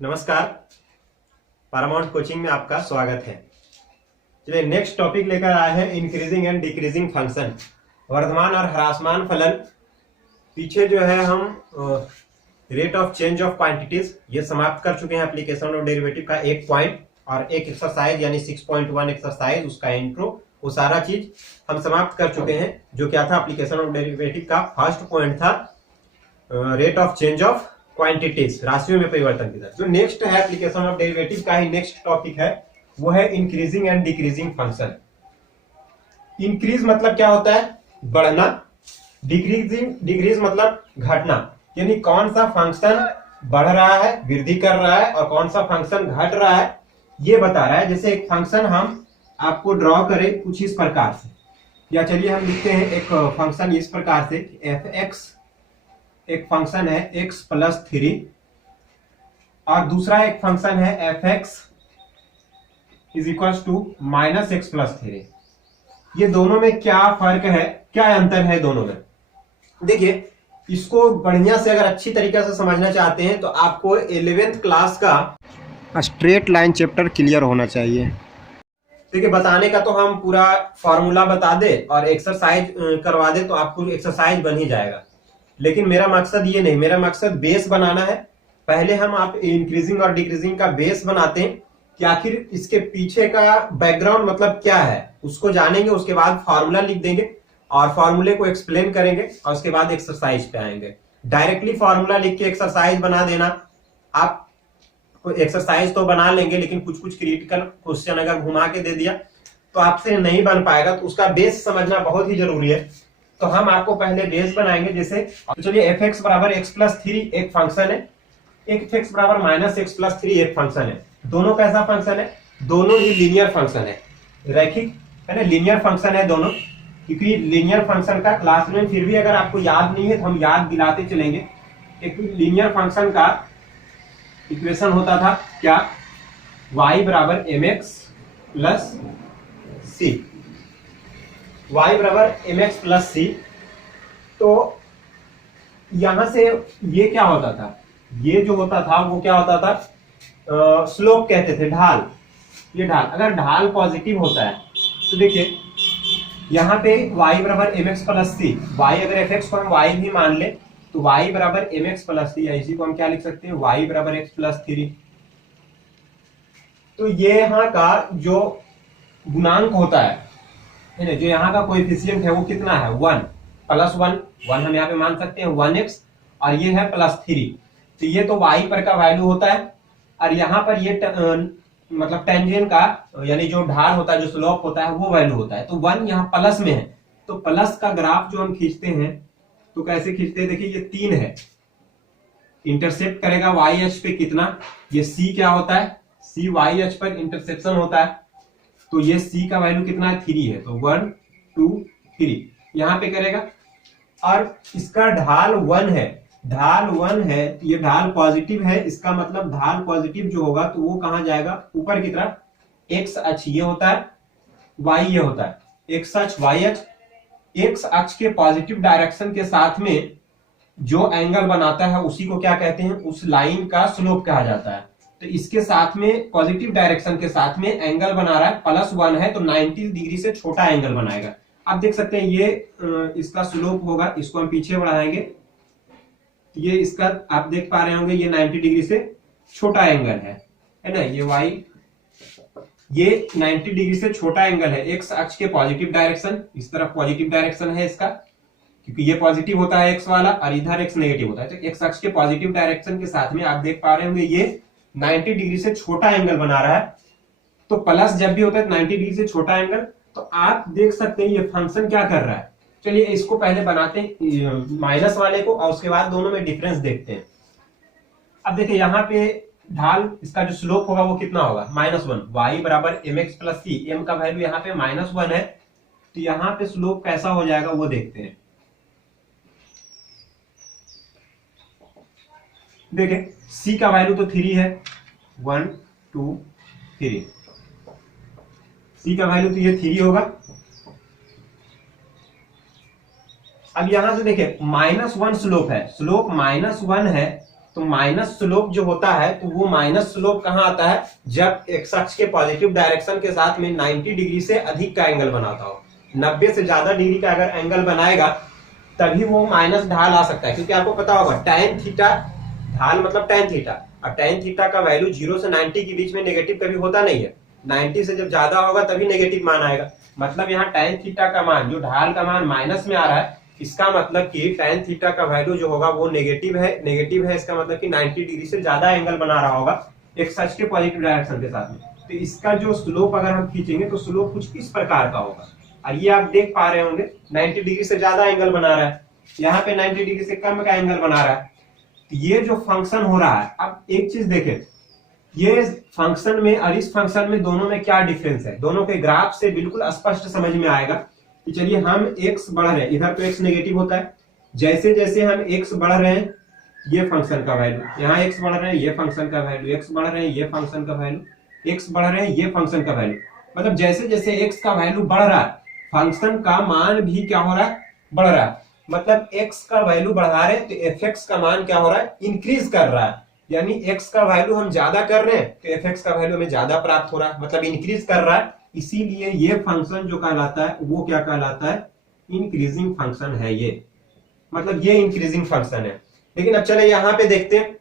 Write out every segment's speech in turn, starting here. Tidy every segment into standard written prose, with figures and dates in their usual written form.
नमस्कार, Paramount coaching में आपका स्वागत है। चलिए नेक्स्ट टॉपिक लेकर आए हैं इंक्रीजिंग एंड डिक्रीजिंग फंक्शन, वर्धमान और ह्रासमान फलन। पीछे जो है हम rate of change of quantities ये समाप्त कर चुके हैं। एप्लीकेशन ऑफ डेरिवेटिव का एक पॉइंट और एक एक्सरसाइज यानी 6.1 एक्सरसाइज, उसका इंट्रो, वो सारा चीज हम समाप्त कर चुके हैं। जो क्या था, एप्लीकेशन ऑफ डेरिवेटिव का फर्स्ट पॉइंट था rate of change of quantities, राशियों में परिवर्तन की दर। जो नेक्स्ट है एप्लीकेशन ऑफ डेरिवेटिव का ही नेक्स्ट टॉपिक है, वो है increasing and decreasing function. Increase मतलब क्या होता है, बढ़ना। डिक्रीज मतलब घटना, यानी कौन सा फंक्शन बढ़ रहा है, वृद्धि कर रहा है, और कौन सा फंक्शन घट रहा है, ये बता रहा है। जैसे एक फंक्शन हम आपको ड्रॉ करें कुछ इस प्रकार से, या चलिए हम लिखते हैं एक फंक्शन इस प्रकार से, एफ एक्स एक फंक्शन है x प्लस 3 और दूसरा एक फंक्शन है f x is equal to minus x plus 3। ये दोनों में क्या फर्क है, क्या अंतर है दोनों में? देखिए, इसको बढ़िया से अगर अच्छी तरीके से समझना चाहते हैं तो आपको 11th क्लास का स्ट्रेट लाइन चैप्टर क्लियर होना चाहिए। देखिए, बताने का तो हम पूरा फॉर्मूला बता दे और एक्सरसाइज करवा दे तो आपको एक्सरसाइज बन ही जाएगा, लेकिन मेरा मकसद ये नहीं। मेरा मकसद बेस बनाना है। पहले हम आप इंक्रीजिंग और डिक्रीजिंग का बेस बनाते हैं कि आखिर इसके पीछे का बैकग्राउंड मतलब क्या है, उसको जानेंगे। उसके बाद फॉर्मूला लिख देंगे और फॉर्मूले को एक्सप्लेन करेंगे और उसके बाद एक्सरसाइज पे आएंगे। डायरेक्टली फॉर्मूला लिख के एक्सरसाइज बना देना, आप एक्सरसाइज तो बना लेंगे लेकिन कुछ कुछ क्रिटिकल क्वेश्चन अगर घुमा के दे दिया तो आपसे नहीं बन पाएगा। तो उसका बेस समझना बहुत ही जरूरी है। तो हम आपको पहले बेस बनाएंगे। जैसे तो चलिए, एफ एक्स बराबर एक्स प्लस 3 एक फंक्शन है, एफ एक्स बराबर माइनस एक्स प्लस 3 एक फंक्शन है। दोनों कैसा फंक्शन है? दोनों ही लीनियर फंक्शन है, रैखिक है ना, लीनियर फंक्शन है दोनों। क्योंकि लीनियर फंक्शन का क्लास में फिर भी अगर आपको याद नहीं है तो हम याद दिलाते चलेंगे। एक लीनियर फंक्शन का इक्वेशन होता था क्या, y बराबर एम एक्स प्लस सी, y बराबर एम एक्स प्लस सी। तो यहां से ये क्या होता था, ये जो होता था वो क्या होता था, स्लोप कहते थे, ढाल। ये ढाल, अगर ढाल पॉजिटिव होता है तो देखिए यहां पे y बराबर एम एक्स प्लस सी, y अगर एफ एक्स को हम y भी मान ले तो y बराबर एम एक्स प्लस सी, इसी को हम क्या लिख सकते हैं, y बराबर एक्स प्लस 3। तो ये यहाँ का जो गुणांक होता है ना, जो यहाँ का कोएफिशिएंट है वो कितना है, 1 प्लस 1 हम यहाँ पे मान सकते हैं 1x, और ये है प्लस 3। तो ये तो y पर का वैल्यू होता है, और यहाँ पर ये मतलब टेंजेंट का यानी जो ढाल होता है, जो स्लोप होता है, वो वैल्यू होता है। तो 1 यहाँ प्लस में है, तो प्लस का ग्राफ जो हम खींचते हैं तो कैसे खींचते हैं, देखिए ये 3 है, इंटरसेप्ट करेगा वाई एच पे कितना, ये c क्या होता है, c वाई एच पर इंटरसेप्शन होता है। तो ये c का वैल्यू कितना है, 3 है, तो 1 2 3 यहां पे करेगा। और इसका ढाल 1 है, ढाल 1 है, तो ये ढाल पॉजिटिव है। इसका मतलब ढाल पॉजिटिव जो होगा तो वो कहां जाएगा, ऊपर की तरफ। एक्स अक्ष ये होता है, y ये होता है, एक्स अक्ष वाई अक्ष। एक्स अक्ष के पॉजिटिव डायरेक्शन के साथ में जो एंगल बनाता है उसी को क्या कहते हैं, उस लाइन का स्लोप कहा जाता है। तो इसके साथ में पॉजिटिव डायरेक्शन के साथ में एंगल बना रहा है, प्लस 1 है, तो 90 डिग्री से छोटा एंगल बनाएगा। आप देख सकते हैं ये इसका स्लोप होगा, इसको हम पीछे बढ़ाएंगे, ये इसका आप देख पा रहे होंगे, ये 90 डिग्री से छोटा एंगल है ना, ये y, ये 90 डिग्री से छोटा एंगल है। एक्स अक्ष के पॉजिटिव डायरेक्शन, इस तरफ पॉजिटिव डायरेक्शन है इसका, क्योंकि ये पॉजिटिव होता है एक्स वाला और इधर एक्स नेगेटिव होता है। तो एक्स अक्ष के पॉजिटिव डायरेक्शन के साथ में आप देख पा रहे होंगे ये 90 डिग्री से छोटा एंगल बना रहा है। तो प्लस जब भी होता है 90 डिग्री से छोटा एंगल, तो आप देख सकते हैं ये फंक्शन क्या कर रहा है। चलिए इसको पहले बनाते हैं माइनस वाले को, और उसके बाद दोनों में डिफरेंस देखते हैं। अब देखिए यहाँ पे ढाल, इसका जो स्लोप होगा वो कितना होगा, -1, y बराबर एम एक्स प्लस सी, एम का वैल्यू यहाँ पे -1 है, तो यहाँ पे स्लोप कैसा हो जाएगा वो देखते हैं। देखिए c का वैल्यू तो 3 है, 1 2 3, c का वैल्यू तो ये 3 होगा। अब यहां से देखिए -1 स्लोप है, स्लोप -1 है, तो माइनस स्लोप जो होता है तो वो माइनस स्लोप कहाँ आता है, जब एक्स अक्ष के पॉजिटिव डायरेक्शन के साथ में 90 डिग्री से अधिक का एंगल बनाता हो। 90 से ज्यादा डिग्री का अगर एंगल बनाएगा तभी वो माइनस ढाल आ सकता है, क्योंकि आपको पता होगा tan थीटा, ढाल मतलब tan थीटा, और tan थीटा का वैल्यू 0 से 90 के बीच में नेगेटिव कभी होता नहीं है। 90 से जब ज्यादा होगा तभी नेगेटिव मान आएगा। मतलब यहाँ tan थीटा का मान, जो ढाल का मान माइनस में आ रहा है, इसका मतलब कि tan थीटा का वैल्यू जो होगा वो नेगेटिव है। इसका मतलब कि 90 डिग्री से ज्यादा एंगल बना रहा होगा एक्स अक्ष के पॉजिटिव डायरेक्शन के साथ में। तो इसका जो स्लोप अगर हम खींचेंगे तो स्लोप कुछ इस प्रकार का होगा, और ये आप देख पा रहे होंगे 90 डिग्री से ज्यादा एंगल बना रहा है, यहाँ पे 90 डिग्री से कम का एंगल बना रहा है। तो ये जो फंक्शन हो रहा है, अब एक चीज देखें, ये फंक्शन में और इस फंक्शन में दोनों में क्या डिफरेंस है, दोनों के ग्राफ से बिल्कुल स्पष्ट समझ में आएगा कि चलिए हम x बढ़ रहे हैं, इधर तो x नेगेटिव होता है, जैसे जैसे हम x बढ़ रहे हैं ये फंक्शन का वैल्यू, यहाँ x बढ़ रहे हैं ये फंक्शन का वैल्यू, x बढ़ रहे हैं ये फंक्शन का वैल्यू, x बढ़ रहे हैं ये फंक्शन का वैल्यू। मतलब जैसे जैसे x का वैल्यू बढ़ रहा है फंक्शन का मान भी क्या हो रहा है, बढ़ रहा है। मतलब x का वैल्यू बढ़ा रहे हैं तो fx का मान क्या हो रहा है, इंक्रीज कर रहा है। यानी x का वैल्यू हम ज्यादा कर रहे हैं तो fx का वैल्यू हमें ज्यादा प्राप्त हो रहा है, मतलब इंक्रीज कर रहा है। इसीलिए ये फंक्शन जो कहलाता है वो क्या कहलाता है, इंक्रीजिंग फंक्शन है ये, मतलब ये इंक्रीजिंग फंक्शन है। लेकिन अब चले यहाँ पे देखते हैं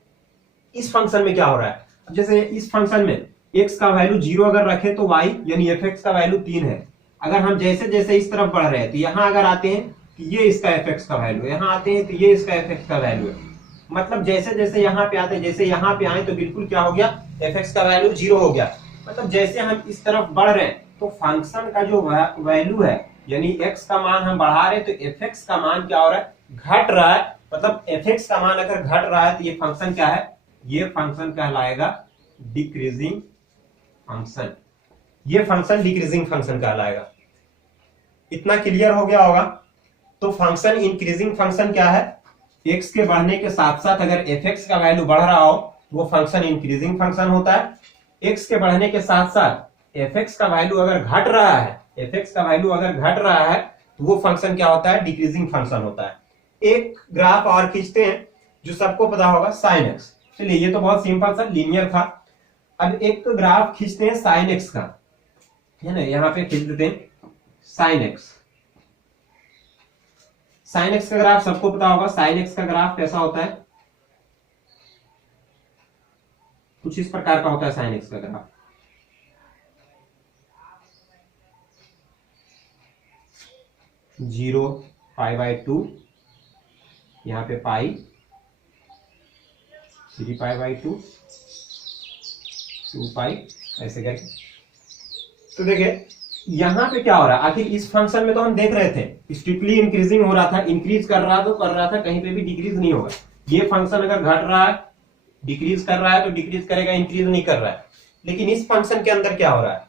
इस फंक्शन में क्या हो रहा है। अब जैसे इस फंक्शन में x का वैल्यू 0 अगर रखे तो y यानी fx का वैल्यू 3 है। अगर हम जैसे जैसे इस तरफ बढ़ रहे हैं तो यहाँ अगर आते हैं तो ये इसका fx का वैल्यू है, यहाँ आते हैं तो ये इसका fx का वैल्यू है। मतलब जैसे जैसे यहाँ पे आते हैं, जैसे यहाँ पे आए तो बिल्कुल क्या हो गया, fx का वैल्यू 0 हो गया। मतलब जैसे हम इस तरफ बढ़ रहे हैं तो फंक्शन का जो वैल्यू है यानी x का मान हम बढ़ा रहे हैं तो fx का मान क्या हो रहा है, घट रहा है। मतलब fx का मान अगर घट रहा है तो ये फंक्शन क्या है, ये फंक्शन कहलाएगा डिक्रीजिंग फंक्शन, ये फंक्शन डिक्रीजिंग फंक्शन कहलाएगा। इतना क्लियर हो गया होगा। तो फंक्शन इंक्रीजिंग फंक्शन क्या है, x के बढ़ने के साथ साथ अगर fx का वैल्यू बढ़ रहा हो वो फंक्शन इंक्रीजिंग फंक्शन होता है। x के बढ़ने के साथ साथ fx का वैल्यू अगर घट रहा है, fx का वैल्यू अगर घट रहा है तो वो फंक्शन क्या होता है, डिक्रीजिंग फंक्शन होता है। एक ग्राफ और खींचते हैं जो सबको पता होगा, साइन एक्स। चलिए ये तो बहुत सिंपल सा लीनियर था। अब एक ग्राफ खींचते हैं साइन एक्स का, है ना, यहाँ पे खींच देते हैं साइन एक्स। साइन एक्स का ग्राफ सबको पता होगा, साइन एक्स का ग्राफ कैसा होता है, कुछ इस प्रकार का होता है साइन एक्स का ग्राफ। जीरो पाई बाई 2, यहाँ पे पाई, 3 पाई बाई 2, 2 पाई, ऐसे करके। तो देखिए यहाँ पे क्या हो रहा है, आखिर इस फंक्शन में तो हम देख रहे थे स्ट्रिक्टली इंक्रीजिंग हो रहा था, इंक्रीज कर रहा था, कहीं पे भी डिक्रीज नहीं होगा। ये फंक्शन अगर घट रहा है, डिक्रीज कर रहा है तो डिक्रीज करेगा, इंक्रीज नहीं कर रहा है। लेकिन इस फंक्शन के अंदर क्या हो रहा है,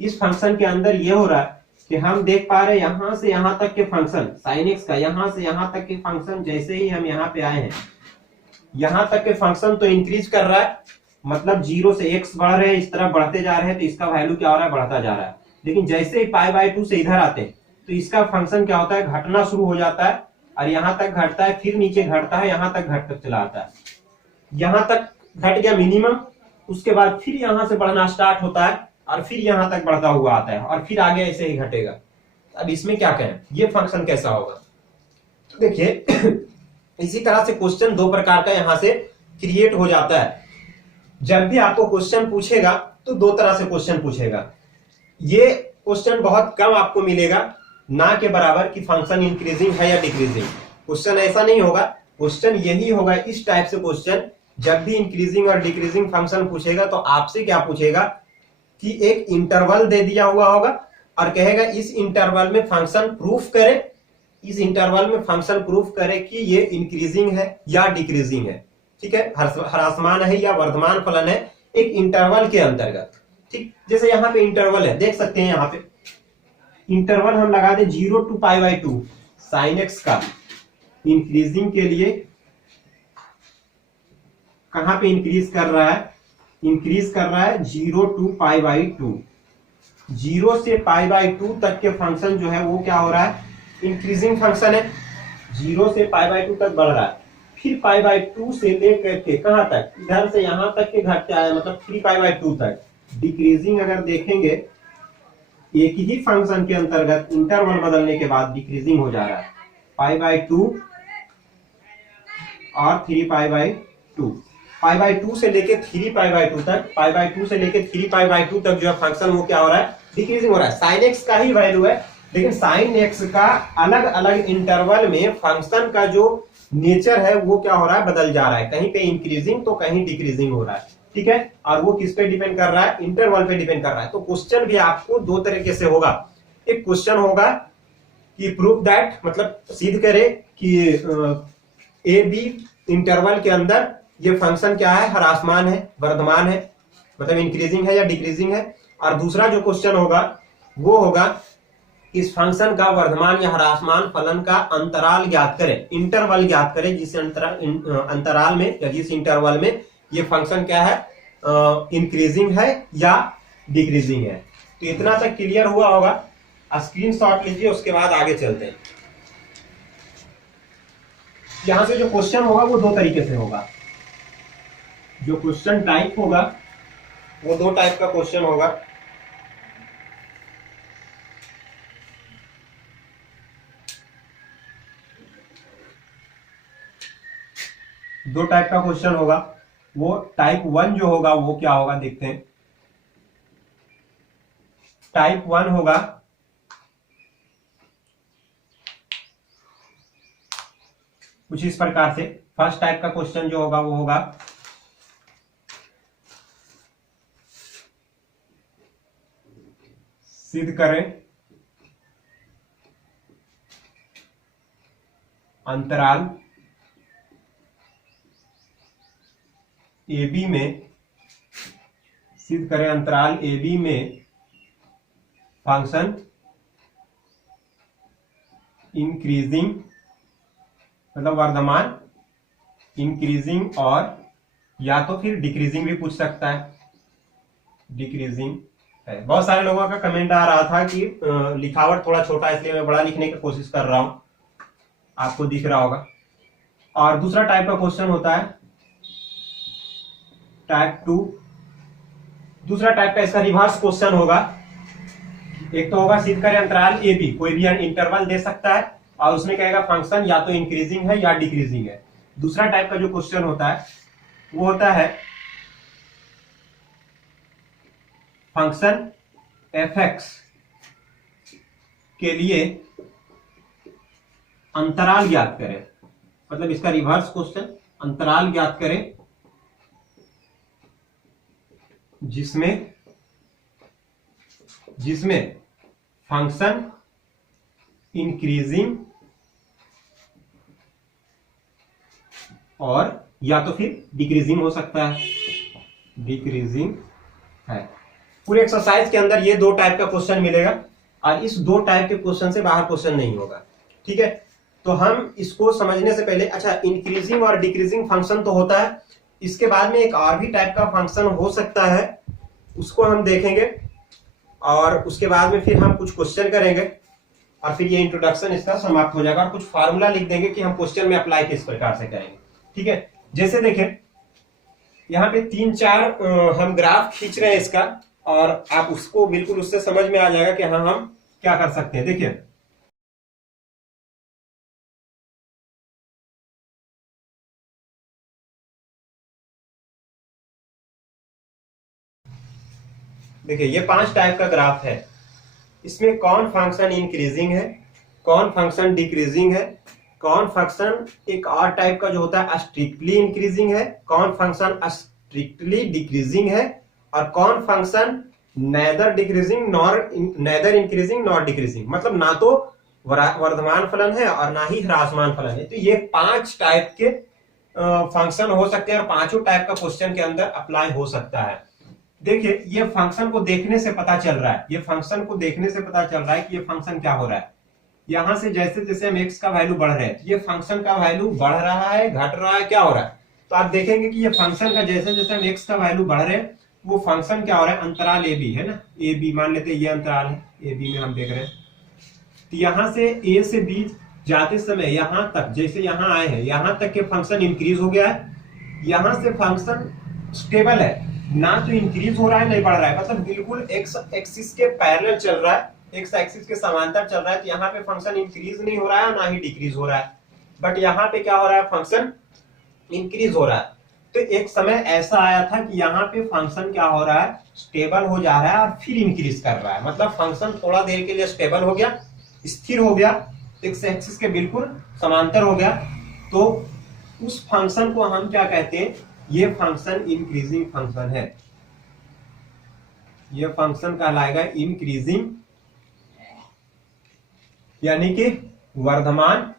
इस फंक्शन के अंदर ये हो रहा है कि हम देख पा रहे हैं यहां से यहां तक के फंक्शन साइन एक्स का, यहां से यहां तक के फंक्शन जैसे ही हम यहाँ पे आए हैं यहां तक के फंक्शन तो इंक्रीज कर रहा है। मतलब 0 से x बढ़ रहे हैं, इस तरफ बढ़ते जा रहे हैं तो इसका वैल्यू क्या हो रहा है, बढ़ता जा रहा है। लेकिन जैसे ही पाई बाई 2 से इधर आते हैं तो इसका फंक्शन क्या होता है, घटना शुरू हो जाता है, और यहां तक घटता है, फिर नीचे घटता है, यहां तक घट चला आता है। यहां तक घट गया मिनिमम, उसके बाद फिर यहां से बढ़ना स्टार्ट होता है और फिर यहां तक बढ़ता हुआ आता है और फिर आगे ऐसे ही घटेगा। अब इसमें क्या कहें, ये फंक्शन कैसा होगा। तो देखिए इसी तरह से क्वेश्चन दो प्रकार का यहां से क्रिएट हो जाता है। जब भी आपको क्वेश्चन पूछेगा तो दो तरह से क्वेश्चन पूछेगा। ये क्वेश्चन बहुत कम आपको मिलेगा, ना के बराबर कि फंक्शन इंक्रीजिंग है या डिक्रीजिंग। क्वेश्चन ऐसा नहीं होगा, क्वेश्चन यही होगा, इस टाइप से क्वेश्चन जब भी इंक्रीजिंग और डिक्रीजिंग फंक्शन पूछेगा तो आपसे क्या पूछेगा कि एक इंटरवल दे दिया हुआ होगा और कहेगा इस इंटरवल में फंक्शन प्रूफ करे, इस इंटरवल में फंक्शन प्रूफ करे कि ये इंक्रीजिंग है या डिक्रीजिंग है। ठीक है, ह्रासमान है या वर्धमान फलन है, एक इंटरवल के अंतर्गत। ठीक, जैसे यहाँ पे इंटरवल है, देख सकते हैं यहाँ पे इंटरवल हम लगा दे 0 to π/2 साइन एक्स का। इंक्रीजिंग के लिए कहां पे इंक्रीज कर रहा है, इंक्रीज कर रहा है 0 to π/2। 0 से π/2 तक के फंक्शन जो है वो क्या हो रहा है, इंक्रीजिंग फंक्शन है, 0 से π/2 तक बढ़ रहा है। फिर पाई बाई 2 से लेकर के कहां तक, इधर से यहां तक के घटते आए, मतलब 3 पाई बाई 2 तक डिक्रीजिंग। अगर देखेंगे एक ही फंक्शन के अंतर्गत इंटरवल बदलने के बाद डिक्रीजिंग हो जा रहा है, पाई बाई 2 और 3 पाई बाई 2। पाई बाई 2 से लेके 3 पाई बाई 2 तक, पाई बाई 2 से लेके 3 पाई बाई 2 तक जो है फंक्शन वो क्या हो रहा है, डिक्रीजिंग हो रहा है। साइन एक्स का ही वैल्यू है, लेकिन साइन एक्स का अलग अलग इंटरवल में फंक्शन का जो नेचर है वो क्या हो रहा है, बदल जा रहा है, कहीं पे इंक्रीजिंग तो कहीं डिक्रीजिंग हो रहा है। ठीक है, और वो किस पे डिपेंड कर रहा है, इंटरवल पे डिपेंड कर रहा है। तो क्वेश्चन भी आपको दो तरीके से होगा। एक क्वेश्चन होगा कि प्रूव दैट, मतलब सिद्ध करे कि ए बी इंटरवल के अंदर ये फंक्शन क्या है, ह्रासमान है, वर्धमान है, मतलब इंक्रीजिंग है या डिक्रीजिंग है। और दूसरा जो क्वेश्चन होगा वो होगा इस फंक्शन का वर्धमान या ह्रासमान फलन का अंतराल ज्ञात करें, इंटरवल ज्ञात करें, जिस अंतराल में या जिस इंटरवल में ये फंक्शन क्या है, इंक्रीजिंग है या डिक्रीजिंग है। तो इतना तक क्लियर हुआ होगा, स्क्रीनशॉट लीजिए, उसके बाद आगे चलते हैं। यहां से जो क्वेश्चन होगा वो दो तरीके से होगा, जो क्वेश्चन टाइप होगा वो दो टाइप का क्वेश्चन होगा। दो टाइप का क्वेश्चन होगा। वो टाइप 1 जो होगा वो क्या होगा, देखते हैं। टाइप 1 होगा कुछ इस प्रकार से। फर्स्ट टाइप का क्वेश्चन जो होगा वो होगा सिद्ध करें अंतराल ए बी में, सिद्ध करें अंतराल ए बी में फंक्शन इंक्रीजिंग, मतलब वर्धमान, इंक्रीजिंग और या तो फिर डिक्रीजिंग भी पूछ सकता है, डिक्रीजिंग है। बहुत सारे लोगों का कमेंट आ रहा था कि लिखावट थोड़ा छोटा है इसलिए मैं बड़ा लिखने की कोशिश कर रहा हूं, आपको दिख रहा होगा। और दूसरा टाइप का क्वेश्चन होता है टाइप 2। दूसरा टाइप का इसका रिवर्स क्वेश्चन होगा। एक तो होगा सिद्ध करें अंतराल ए बी, कोई भी इंटरवल दे सकता है और उसमें कहेगा फंक्शन या तो इंक्रीजिंग है या डिक्रीजिंग है। दूसरा टाइप का जो क्वेश्चन होता है वो होता है फंक्शन एफ एक्स के लिए अंतराल ज्ञात करें, मतलब इसका रिवर्स क्वेश्चन, अंतराल ज्ञात करें जिसमें फंक्शन इंक्रीजिंग और या तो फिर डिक्रीजिंग हो सकता है, डिक्रीजिंग है। पूरे एक्सरसाइज के अंदर ये दो टाइप का क्वेश्चन मिलेगा और इस दो टाइप के क्वेश्चन से बाहर क्वेश्चन नहीं होगा। ठीक है, तो हम इसको समझने से पहले, अच्छा इंक्रीजिंग और डिक्रीजिंग फंक्शन तो होता है, इसके बाद में एक और भी टाइप का फंक्शन हो सकता है, उसको हम देखेंगे और उसके बाद में फिर हम कुछ क्वेश्चन करेंगे और फिर ये इंट्रोडक्शन इसका समाप्त हो जाएगा और कुछ फार्मूला लिख देंगे कि हम क्वेश्चन में अप्लाई किस प्रकार से करेंगे। ठीक है, जैसे देखें यहाँ पे 3-4 हम ग्राफ खींच रहे हैं इसका, और आप उसको बिल्कुल उससे समझ में आ जाएगा कि हाँ हम क्या कर सकते हैं। देखिए देखिए ये 5 टाइप का ग्राफ है। इसमें कौन फंक्शन इंक्रीजिंग है, कौन फंक्शन डिक्रीजिंग है, कौन फंक्शन एक और टाइप का जो होता है स्ट्रिक्टली इंक्रीजिंग है, कौन फंक्शन स्ट्रिक्टली डिक्रीजिंग है, और कौन function neither increasing nor decreasing, मतलब ना तो वर्धमान फलन है और ना ही ह्रासमान फलन है। तो ये 5 टाइप के फंक्शन हो सकते हैं और पांचों टाइप का क्वेश्चन के अंदर अप्लाई हो सकता है। देखिए ये फंक्शन को देखने से पता चल रहा है, ये फंक्शन को देखने से पता चल रहा है कि ये फंक्शन क्या हो रहा है। यहां से जैसे जैसे हम एक्स का वैल्यू बढ़ रहे हैं, ये फंक्शन का वैल्यू बढ़ रहा है, घट रहा है, क्या हो रहा है। तो आप देखेंगे कि ये फंक्शन का जैसे जैसे हम एक्स का वैल्यू बढ़ रहे हैं, वो फंक्शन क्या हो रहा है, अंतराल ए बी है ना, ए बी मान लेते हैं, ये अंतराल है ए बी में हम देख रहे हैं। तो यहां से ए से बी जाते समय यहां तक, जैसे यहां आए हैं यहां तक के फंक्शन इंक्रीज हो गया है, यहां से फंक्शन स्टेबल है, ना तो इंक्रीज हो रहा है नहीं बढ़ रहा है, मतलब बिल्कुल एक्स एक्सिस के पैरेलल चल रहा है, एक्स एक्सिस के समांतर चल रहा है। तो यहाँ पे फंक्शन इंक्रीज नहीं हो रहा है ना ही डिक्रीज हो रहा है, बट यहाँ पे क्या हो रहा है, फंक्शन इंक्रीज हो रहा है। तो एक समय ऐसा आया था कि यहाँ पे फंक्शन क्या हो रहा है, स्टेबल हो जा रहा है और फिर इंक्रीज कर रहा है, मतलब फंक्शन थोड़ा देर के लिए स्टेबल हो गया, स्थिर हो गया, एक्स एक्सिस के बिल्कुल समांतर हो गया। तो उस फंक्शन को हम क्या कहते हैं, ये फंक्शन इंक्रीजिंग फंक्शन है, ये फंक्शन कहलाएगा इंक्रीजिंग, यानी कि वर्धमान,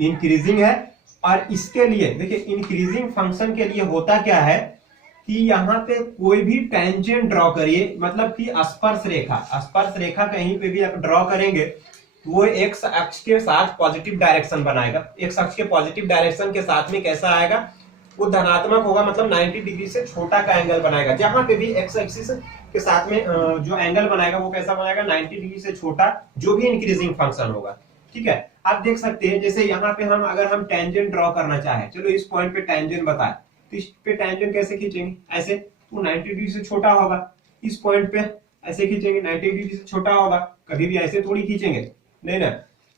इंक्रीजिंग है। और इसके लिए देखिए इंक्रीजिंग फंक्शन के लिए होता क्या है कि यहाँ पे कोई भी टेंजेंट ड्रॉ करिए, मतलब कि स्पर्श रेखा, स्पर्श रेखा कहीं पे भी आप ड्रॉ करेंगे तो वो एक्स अक्ष के साथ पॉजिटिव डायरेक्शन बनाएगा, एक्स अक्ष के पॉजिटिव डायरेक्शन के साथ में कैसा आएगा, वो धनात्मक होगा, मतलब 90 डिग्री से छोटा का एंगल बनाएगा। जहां पे भी एक्स एक्सिस के साथ में जो एंगल बनाएगा वो कैसा बनाएगा, 90 डिग्री से छोटा, जो भी इंक्रीजिंग फंक्शन होगा। ठीक है, आप देख सकते हैं जैसे यहाँ पे हम अगर हम टेंजेंट ड्रॉ करना चाहे, चलो इस पॉइंट पे टेंजेंट बताए, तो इस पे टेंजेंट कैसे खींचेंगे, ऐसे, तो 90 डिग्री से छोटा होगा। इस पॉइंट पे ऐसे खींचेंगे, 90 डिग्री से छोटा होगा, कभी भी ऐसे थोड़ी खींचेंगे, नहीं ना।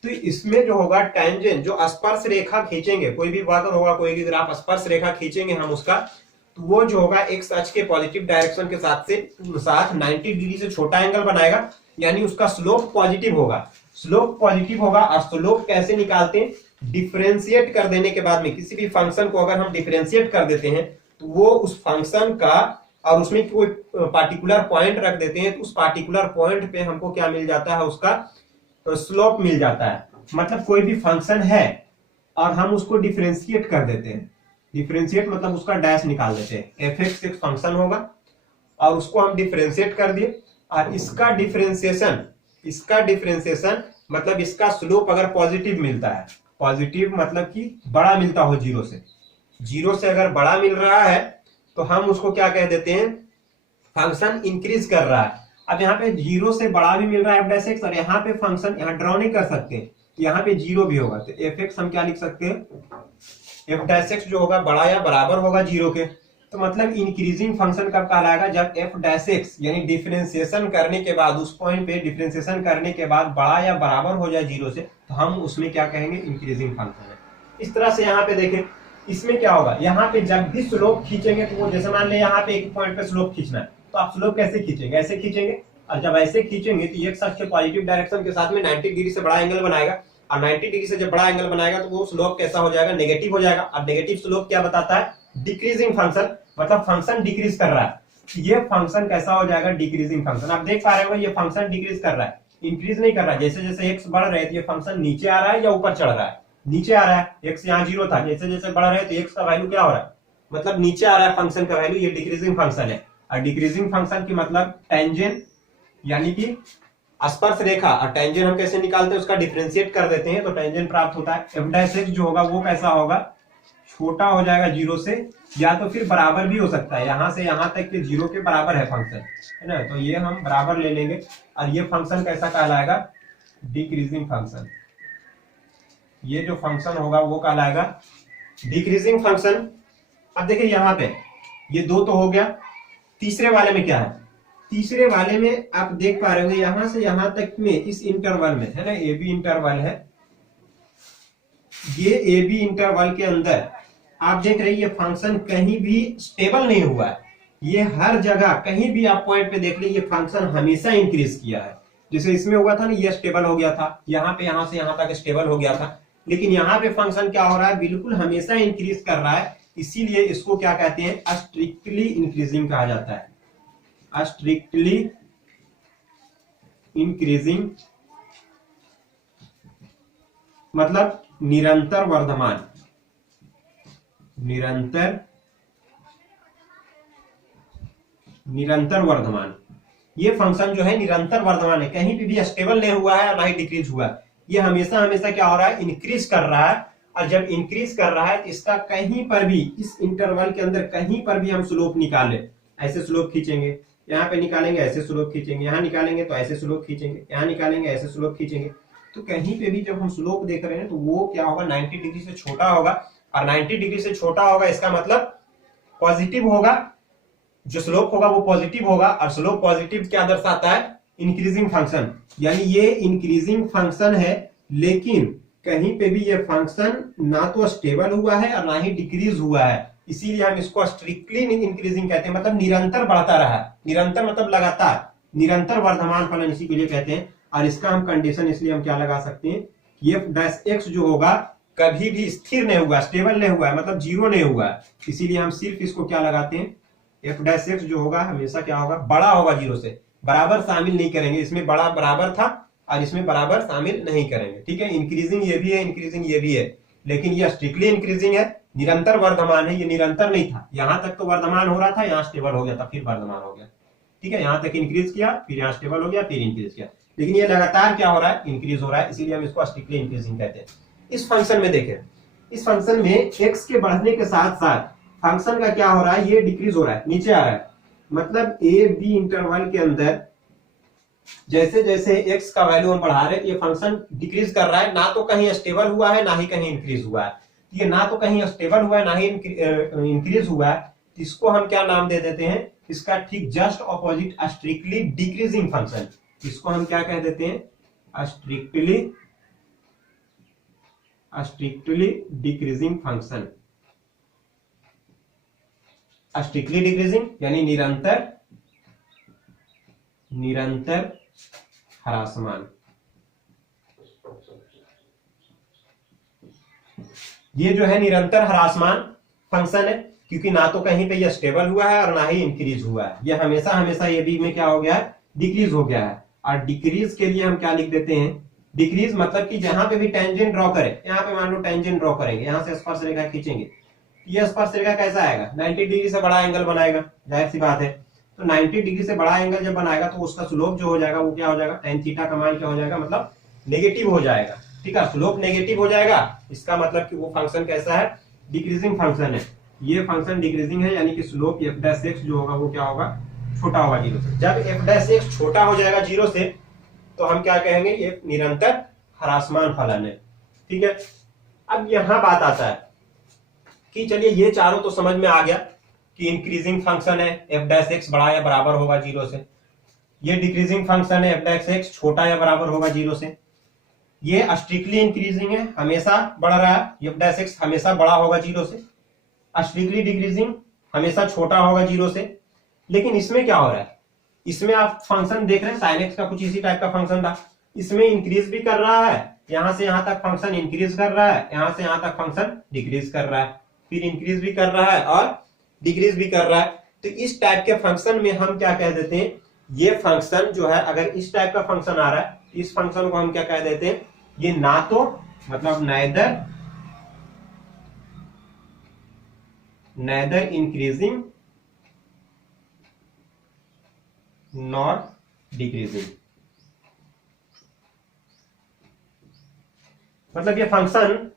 तो इसमें जो होगा टेंजेंट, जो स्पर्श रेखा खींचेंगे, कोई भी वक्र होगा, कोई भी ग्राफ स्पर्श रेखा खींचेंगे हम उसका, तो वो जो होगा एक्स अक्ष के पॉजिटिव डायरेक्शन के साथ 90 डिग्री से छोटा एंगल बनाएगा, यानी उसका स्लोप पॉजिटिव होगा, स्लोप पॉजिटिव होगा। और स्लोप कैसे निकालते हैं, डिफरेंशिएट कर देने के बाद में, किसी भी फंक्शन को अगर हम डिफरेंशिएट कर देते हैं तो वो उस फंक्शन का, और उसमें कोई पार्टिकुलर पॉइंट रख देते हैं, तो उस पार्टिकुलर पॉइंट पे हमको क्या मिल जाता है, उसका स्लोप मिल जाता है। मतलब कोई भी फंक्शन है और हम उसको डिफरेंशिएट कर देते हैं, डिफरेंशिएट मतलब उसका डैश निकाल देते हैं, एफ एक्स एक फंक्शन होगा और उसको हम डिफरेंशिएट कर दिए, और इसका डिफरेंशिएशन मतलब इसका स्लोप अगर पॉजिटिव मिलता है, पॉजिटिव मतलब कि बड़ा मिलता हो, जीरो से अगर बड़ा मिल रहा है तो हम उसको क्या कह देते हैं, फंक्शन इंक्रीज कर रहा है। अब यहाँ पे जीरो से बड़ा भी मिल रहा है एफ डैश एक्स, और यहाँ पे फंक्शन यहाँ ड्रॉ नहीं कर सकते, यहाँ पे जीरो भी होगा, तो एफ एक्स हम क्या लिख सकते हैं, एफ डैश एक्स जो होगा बड़ा या बराबर होगा जीरो के। तो मतलब इंक्रीजिंग फंक्शन कब कहलाएगा, जब एफ डैश एक्स यानी डिफरेंशिएशन करने के बाद, उस पॉइंट पे डिफरेंशिएशन करने के बाद बड़ा या बराबर हो जाए जीरो से, तो हम उसमें क्या कहेंगे, इंक्रीजिंग फंक्शन है। इस तरह से यहाँ पे देखें, इसमें क्या होगा, यहाँ पे जब भी स्लोप खींचेंगे तो वो, जैसे मान ले यहाँ पे एक पॉइंट पे स्लोप खींचना है, तो आप स्लोप कैसे खींचेंगे, ऐसे खींचेंगे, और जब ऐसे खींचेंगे तो एक्स अक्ष के पॉजिटिव डायरेक्शन के साथ में 90 डिग्री से बड़ा एंगल बनाएगा, और 90 डिग्री से जब बड़ा एंगल बनाएगा तो वो स्लोप कैसा हो जाएगा, नेगेटिव हो जाएगा। और नेगेटिव स्लोप क्या बताता है, डिक्रीजिंग फंक्शन, मतलब फंक्शन डिक्रीज कर रहा है। ये फंक्शन कैसा हो जाएगा, डिक्रीजिंग फंक्शन। आप देख पा रहे हो ये फंक्शन डिक्रीज कर रहा है, इंक्रीज नहीं कर रहा है। जैसे जैसे एक्स बढ़ रहे थे ये फंक्शन नीचे आ रहा है या ऊपर चढ़ रहा है, नीचे आ रहा है। एक्स यहाँ जीरो था, जैसे जैसे बढ़ रहे तो एक्स का वैल्यू क्या हो रहा है, मतलब नीचे आ रहा है फंक्शन का वैल्यू, ये डिक्रीजिंग फंक्शन है। और डिक्रीजिंग फंक्शन की मतलब टेंजेंट यानी कि स्पर्श रेखा, और टेंजेंट हम कैसे निकालते हैं, उसका डिफरेंशिएट कर देते हैं तो टेंजेंट प्राप्त होता है। एफ डैश एक्स जो होगा वो कैसा होगा, छोटा हो जाएगा जीरो से, या तो फिर बराबर भी हो सकता है, यहां से यहां तक के जीरो के बराबर है फंक्शन, है ना, तो ये हम बराबर ले लेंगे। और ये फंक्शन कैसा कहलाएगा, डिक्रीजिंग फंक्शन। ये जो फंक्शन होगा वो कहलाएगा डिक्रीजिंग फंक्शन। अब देखिए यहाँ पे ये दो तो हो गया, तीसरे वाले में क्या है, तीसरे वाले में आप देख पा रहे होंगे यहां से यहां तक में इस इंटरवल में, है ना, ए बी इंटरवल है, ये ए बी इंटरवल के अंदर आप देख रहे हैं ये फंक्शन कहीं भी स्टेबल नहीं हुआ है, ये हर जगह कहीं भी आप पॉइंट पे देख लीजिए ये फंक्शन हमेशा इंक्रीज किया है। जैसे इसमें हुआ था ना, ये स्टेबल हो गया था, यहाँ पे यहां से यहां तक स्टेबल हो गया था, लेकिन यहाँ पे फंक्शन क्या हो रहा है, बिल्कुल हमेशा इंक्रीज कर रहा है। इसीलिए इसको क्या कहते हैं, स्ट्रिक्टली इंक्रीजिंग कहा जाता है, स्ट्रिक्टली इंक्रीजिंग मतलब निरंतर वर्धमान, निरंतर वर्धमान। ये फंक्शन जो है निरंतर वर्धमान है, कहीं भी स्टेबल नहीं हुआ है और ना ही डिक्रीज हुआ है, ये हमेशा हमेशा क्या हो रहा है, इंक्रीज कर रहा है। और जब इंक्रीज कर रहा है तो इसका कहीं पर भी, इस इंटरवल के अंदर कहीं पर भी हम स्लोप निकाले, ऐसे स्लोप खींचेंगे, यहाँ पे निकालेंगे ऐसे स्लोप खींचेंगे, यहाँ निकालेंगे तो ऐसे स्लोप खींचेंगे, यहाँ निकालेंगे ऐसे स्लोप खींचेंगे, तो कहीं पे भी जब हम स्लोप देख रहे हैं तो वो क्या होगा, 90 डिग्री से छोटा होगा, और 90 डिग्री से छोटा होगा इसका मतलब पॉजिटिव होगा, जो स्लोप होगा वो पॉजिटिव होगा, और स्लोप पॉजिटिव क्या दर्शाता है, इंक्रीजिंग फंक्शन, यानी ये इंक्रीजिंग फंक्शन है, लेकिन कहीं पे भी ये फंक्शन ना तो स्टेबल हुआ है और ना ही डिक्रीज हुआ है, इसीलिए हम इसको स्ट्रिक्टली इंक्रीजिंग कहते हैं, मतलब निरंतर बढ़ता रहा, निरंतर मतलब लगातार, निरंतर वर्धमान फलन इसी के लिए कहते हैं। और इसका हम कंडीशन इसलिए हम क्या लगा सकते हैं कि एफ डैश एक्स जो होगा कभी भी स्थिर नहीं हुआ, स्टेबल नहीं हुआ है, मतलब जीरो नहीं हुआ है, इसीलिए हम सिर्फ इसको क्या लगाते हैं, एफ डैश एक्स जो होगा हमेशा क्या होगा, बड़ा होगा जीरो से, बराबर शामिल नहीं करेंगे, इसमें बड़ा बराबर था और इसमें बराबर शामिल नहीं करेंगे, ठीक है। इंक्रीजिंग ये भी है, इंक्रीजिंग ये भी है, लेकिन ये स्ट्रिक्टली इंक्रीजिंग है, निरंतर वर्धमान है, ये निरंतर नहीं था, यहां तक तो वर्धमान हो रहा था, यहाँ स्टेबल हो गया था, फिर वर्धमान हो गया, ठीक है, यहां तक इंक्रीज किया, फिर यहाँ स्टेबल हो गया, फिर इंक्रीज किया, लेकिन ये लगातार क्या हो रहा है, इंक्रीज हो रहा है, इसीलिए हम इसको स्ट्रिक्टली इंक्रीजिंग कहते हैं। इस फंक्शन में देखें, इस फंक्शन में एक्स के बढ़ने के साथ साथ फंक्शन का क्या हो रहा है, ये डिक्रीज हो रहा है, नीचे आ रहा है, मतलब ए बी इंटरवल के अंदर जैसे जैसे एक्स का वैल्यू हम बढ़ा रहे हैं, ये फंक्शन डिक्रीज कर रहा है, ना तो कहीं स्टेबल हुआ है ना ही कहीं इंक्रीज हुआ है, ये ना तो कहीं स्टेबल हुआ है ना ही इंक्रीज हुआ है, इसको हम क्या नाम दे देते हैं, इसका ठीक just opposite strictly decreasing function, इसको हम क्या कह देते हैं, strictly decreasing function, strictly decreasing यानी निरंतर ह्रासमान, ये जो है निरंतर ह्रासमान फंक्शन है, क्योंकि ना तो कहीं पे ये स्टेबल हुआ है और ना ही इंक्रीज हुआ है, ये हमेशा हमेशा ये भी में क्या हो गया है, डिक्रीज हो गया है। और डिक्रीज के लिए हम क्या लिख देते हैं, डिक्रीज मतलब कि जहां पे भी टेंजेंट ड्रॉ करें, यहाँ पे मान लो टेंजेंट ड्रॉ करेंगे, यहां से स्पर्श रेखा खींचेंगे, ये स्पर्श रेखा कैसा आएगा, 90 डिग्री से बड़ा एंगल बनाएगा, जाहिर सी बात है, तो 90 डिग्री से बड़ा एंगल जब बनाएगा तो उसका स्लोप जो हो जाएगा वो क्या हो जाएगा, tan थीटा का मान क्या हो जाएगा, मतलब नेगेटिव हो जाएगा, ठीक है, स्लोप नेगेटिव हो जाएगा, इसका मतलब कि वो फंक्शन कैसा है, डिक्रीजिंग फंक्शन है, ये फंक्शन डिक्रीजिंग है, यानी कि स्लोप एफ डैश एक्स जो होगा वो क्या होगा, छोटा होगा जीरो से। जब एफ डैश एक्स छोटा हो जाएगा जीरो से तो हम क्या कहेंगे, ये निरंतर ह्रासमान फलन है, ठीक है। अब यहां बात आता है कि चलिए ये चारों तो समझ में आ गया कि इंक्रीजिंग फंक्शन है, एफ डैश एक्स बड़ा या बराबर होगा जीरो से, ये डिक्रीजिंग फंक्शन है, एफ डैश एक्स छोटा या बराबर होगा जीरो से, ये स्ट्रिक्टली इंक्रीजिंग है, हमेशा बढ़ रहा है, एफ डैश एक्स हमेशा बड़ा होगा जीरो से, स्ट्रिक्टली डिक्रीजिंग हमेशा छोटा होगा जीरो से। लेकिन इसमें क्या हो रहा है, इसमें आप फंक्शन देख रहे हैं, साइन एक्स का कुछ इसी टाइप का फंक्शन था, इसमें इंक्रीज भी कर रहा है, यहां से यहां तक फंक्शन इंक्रीज कर रहा है, यहां से यहां तक फंक्शन डिक्रीज कर रहा है, फिर इंक्रीज भी कर रहा है और डिक्रीज भी कर रहा है। तो इस टाइप के फंक्शन में हम क्या कह देते हैं, ये फंक्शन जो है, अगर इस टाइप का फंक्शन आ रहा है, इस फंक्शन को हम क्या कह देते हैं, ये ना तो मतलब neither इंक्रीजिंग नॉर डिक्रीजिंग, मतलब ये फंक्शन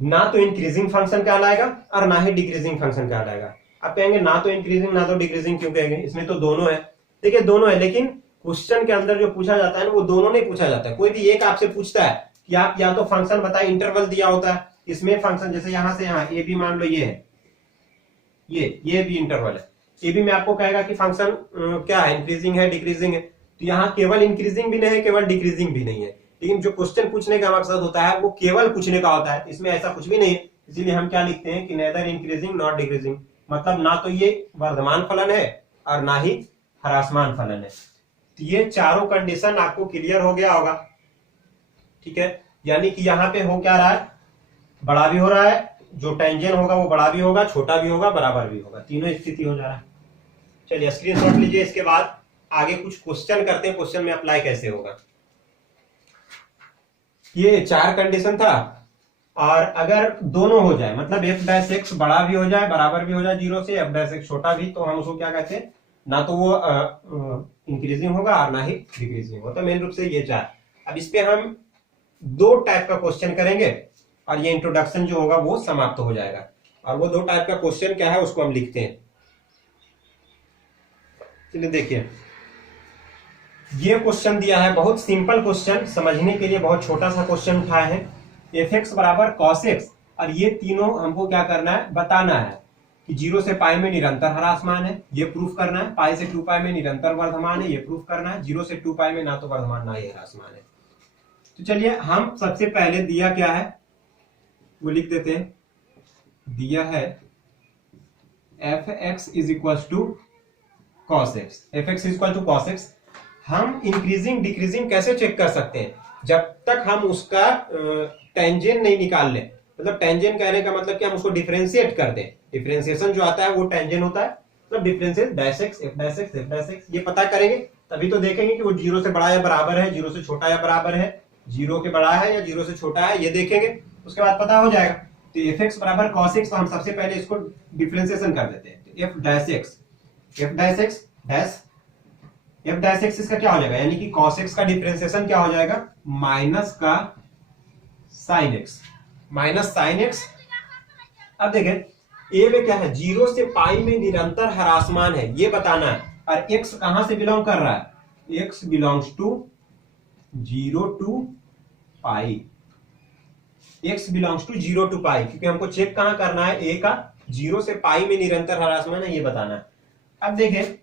ना तो इंक्रीजिंग फंक्शन कहलाएगा और ना ही डिक्रीजिंग फंक्शन कहलाएगा। आप कहेंगे ना तो इंक्रीजिंग ना तो डिक्रीजिंग क्यों कहेंगे, इसमें तो दोनों है, देखिए दोनों है, लेकिन क्वेश्चन के अंदर जो पूछा जाता है ना वो दोनों नहीं पूछा जाता है, कोई भी एक आपसे पूछता है कि आप या तो फंक्शन बताए, इंटरवल दिया होता है, इसमें फंक्शन जैसे यहां से यहां ए बी मान लो ये है, ये भी इंटरवल है, ए बी में आपको कहेगा कि फंक्शन क्या है, इंक्रीजिंग है डिक्रीजिंग है, तो यहाँ केवल इंक्रीजिंग भी नहीं है, केवल डिक्रीजिंग भी नहीं है, लेकिन जो क्वेश्चन पूछने का मकसद होता है वो केवल पूछने का होता है, इसमें ऐसा कुछ भी नहीं है, इसीलिए हम क्या लिखते हैं कि नेदर इंक्रीजिंग नॉट डिक्रीजिंग, मतलब ना तो ये वर्धमान फलन है और ना ही ह्रासमान फलन है। तो ये चारों कंडीशन आपको क्लियर हो गया होगा, ठीक है, यानी कि यहाँ पे हो क्या रहा है, बड़ा भी हो रहा है, जो टेंजेंट होगा वो बड़ा भी होगा, छोटा भी होगा, बराबर भी होगा, तीनों स्थिति हो जा रहा है। चलिए स्क्रीनशॉट लीजिए, इसके बाद आगे कुछ क्वेश्चन करते हैं, क्वेश्चन में अप्लाई कैसे होगा। ये चार कंडीशन था, और अगर दोनों हो जाए, मतलब एफ डैश एक्स बड़ा भी हो जाए, बराबर भी हो जाए जीरो से, एफ डैश एक्स छोटा भी, तो हम उसको क्या कहते हैं, ना तो वो इंक्रीजिंग होगा और ना ही डिक्रीजिंग होगा। तो मेन रूप से ये चार। अब इस पे हम दो टाइप का क्वेश्चन करेंगे और ये इंट्रोडक्शन जो होगा वो समाप्त हो जाएगा, और वो दो टाइप का क्वेश्चन क्या है उसको हम लिखते हैं। चलिए देखिए, ये क्वेश्चन दिया है, बहुत सिंपल क्वेश्चन, समझने के लिए बहुत छोटा सा क्वेश्चन उठाया है। एफ एक्स बराबर कॉस एक्स, और ये तीनों हमको क्या करना है, बताना है कि 0 से पाई में निरंतर ह्रासमान है, ये प्रूफ करना है। पाई से 2 पाई में निरंतर वर्धमान है, ये प्रूफ करना है। 0 से 2 पाई में ना तो वर्धमान ना ये ह्रासमान है। तो चलिए हम सबसे पहले दिया क्या है वो लिख देते हैं। दिया है f x is equal to cos x, f x is equal to cos x. हम इंक्रीजिंग डिक्रीजिंग कैसे चेक कर सकते हैं, जब तक हम उसका टेंजेंट नहीं निकाल ले। मतलब टेंजेंट कहने का मतलब कि हम उसको डिफरेंशिएट कर दें। डिफरेंशिएशन जो आता है वो टेंजेंट होता है, मतलब differentiate dash x F dash x F dash x, ये पता करेंगे तभी तो देखेंगे कि वो 0 से बड़ा या बराबर है, 0 से छोटा या बराबर है, 0 के बड़ा है या 0 से छोटा है, ये देखेंगे, उसके बाद पता हो जाएगा। तो एफ एक्स बराबर कॉस एक्स, तो हम सबसे पहले इसको डिफरेंशिएशन कर देते हैं। तो F dash x dash F dash x इसका क्या हो जाएगा, यानी कि कॉस एक्स का डिफरेंशिएशन क्या हो जाएगा, माइनस का sine x, minus sine x. अब देखें ए में क्या है, 0 से पाई में निरंतर ह्रासमान है, ये बताना है। और x कहां से बिलोंग कर रहा है, x belongs to 0 to pi, x belongs to 0 to pi, क्योंकि हमको चेक कहां करना है, a का 0 से पाई में निरंतर ह्रासमान है, ये बताना है। अब देखें,